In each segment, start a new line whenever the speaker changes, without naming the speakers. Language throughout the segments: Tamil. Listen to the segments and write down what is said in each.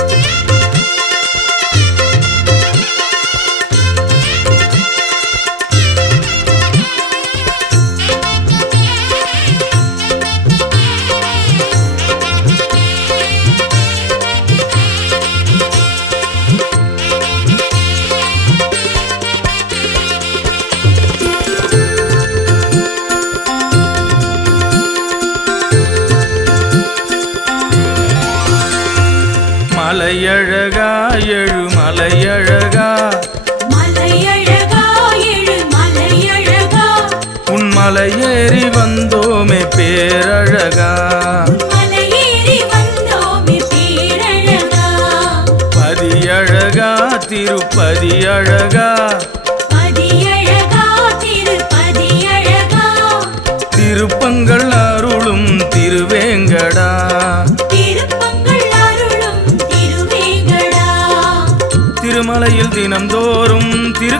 மலையழகா மலையழகா
எழு மலையழகா.
உன் மலையேறி வந்தோமே பேரழகா. பதியழகா திருப்பதி அழகா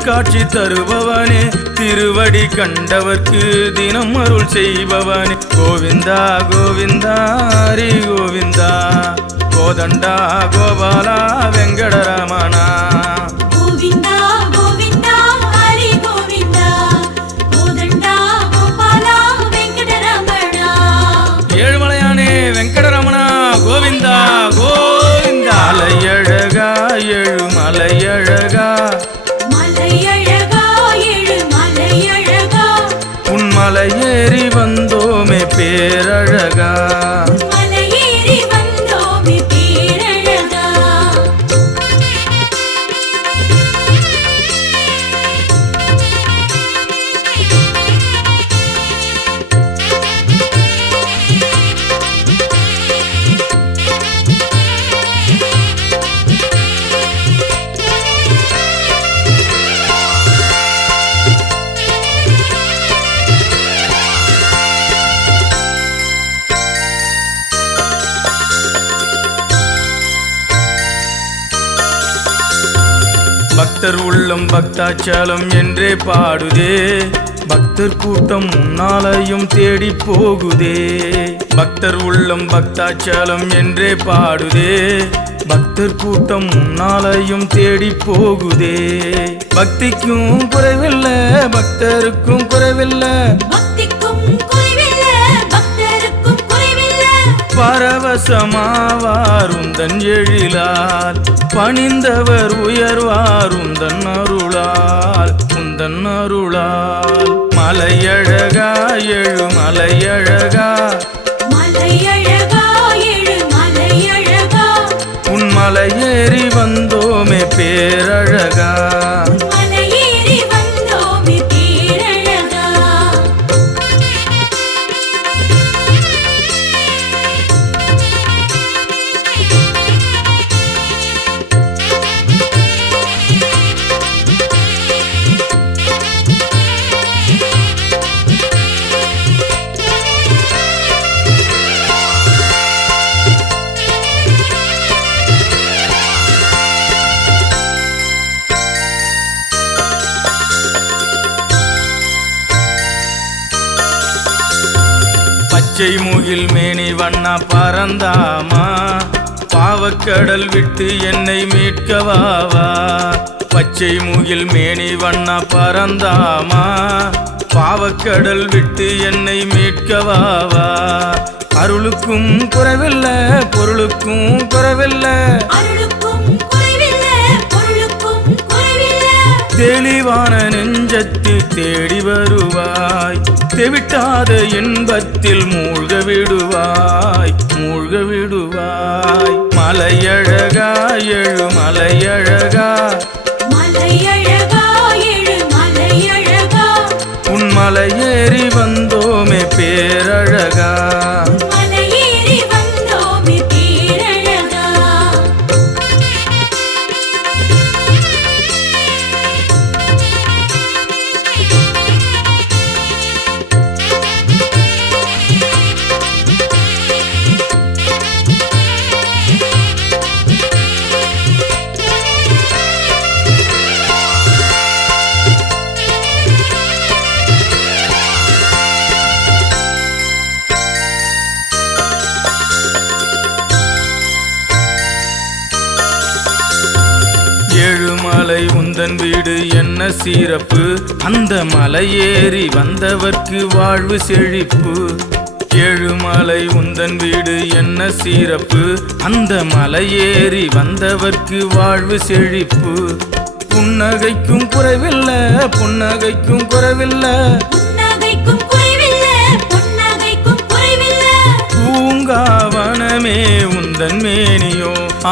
காட்சி தருபவனே. திருவடி கண்டவர்க்கு தினம் அருள் செய்பவனே. கோவிந்தா கோவிந்தா ஹரி கோவிந்தா. கோதண்டா கோபாலா வெங்கடரமணா பக்தர் உள்ளம் பக்தாச்சலம் என்றே பாடுதே. பக்தர் கூட்டம் முன்னாலையும் தேடி போகுதே. பக்தர் உள்ளம் பக்தாச்சலம் என்றே பாடுதே. பக்தர் கூட்டம் முன்னாலையும் தேடி போகுதே. பக்திக்கும் குறைவில்லை பக்தருக்கும் குறைவில்லை.
குறைவில்லை
பரவசமாவாருந்தன் எழிலால் பணிந்தவர் உயர்வாருந்தன் அருளால் உந்தன் அருளால். மலையழகா எழு மலையழகா.
மலையழகா எழு மலையழகா.
உன் மலையேறி வந்தோமே பேரழகா. பச்சை முகில் மேனி வண்ணா பறந்தாமா? பாவக்கடல் விட்டு என்னை மீட்கவாவா பச்சை முகில் மேனி வண்ணா பறந்தாமா? பாவக்கடல் விட்டு என்னை மீட்கவாவா அருளுக்கும் குறைவில்லை பொருளுக்கும் குறைவில்லை. தெளிவான நெஞ்சத்தில் தேடி வருவாய். தெவிட்டாத இன்பத்தில் மூழ்க விடுவாய் மூழ்க விடுவாய். மலையழகா எழு மலையழகா மலை உந்தன் வீடு என்ன சீரப்பு அந்த மலையேறி வந்தவர்க்கு வாழ்வு செழிப்பு. ஏழுமலை உந்தன் வீடு என்ன சீரப்பு அந்த மலையேறி வந்தவர்க்கு வாழ்வு செழிப்பு. புன்னகைக்கும் குறைவில்லை புன்னகைக்கும் குறைவில்லை.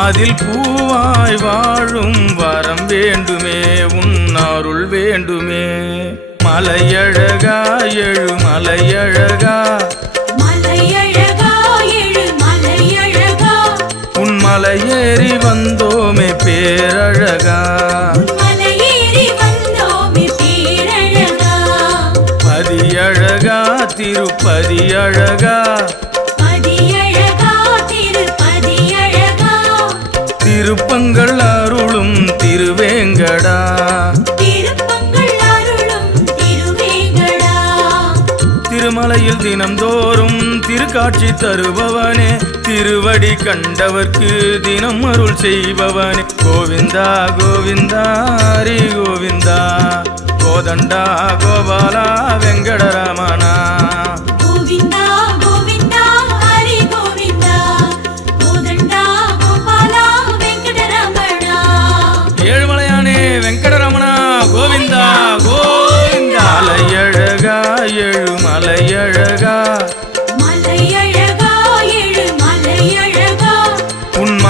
அதில் பூவாய் வாழும் வரம் வேண்டுமே உன் அருள் வேண்டுமே. மலையழகா எழு மலையழகா. உன் மலையேறி வந்தோமே பேரழகா. திருப்பதி அழகா திருவேங்கடா. திருமலையில் தினம்தோறும் திருக்காட்சி தருபவனே திருவடி கண்டவர்க்கு தினம் அருள் செய்பவனே. கோவிந்தா கோவிந்தா ஹரி கோவிந்தா கோதண்டா கோபாலா வெங்கடரமணா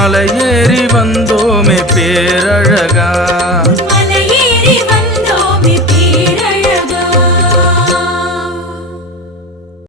மலையேறி வந்தோமே பேரழகா.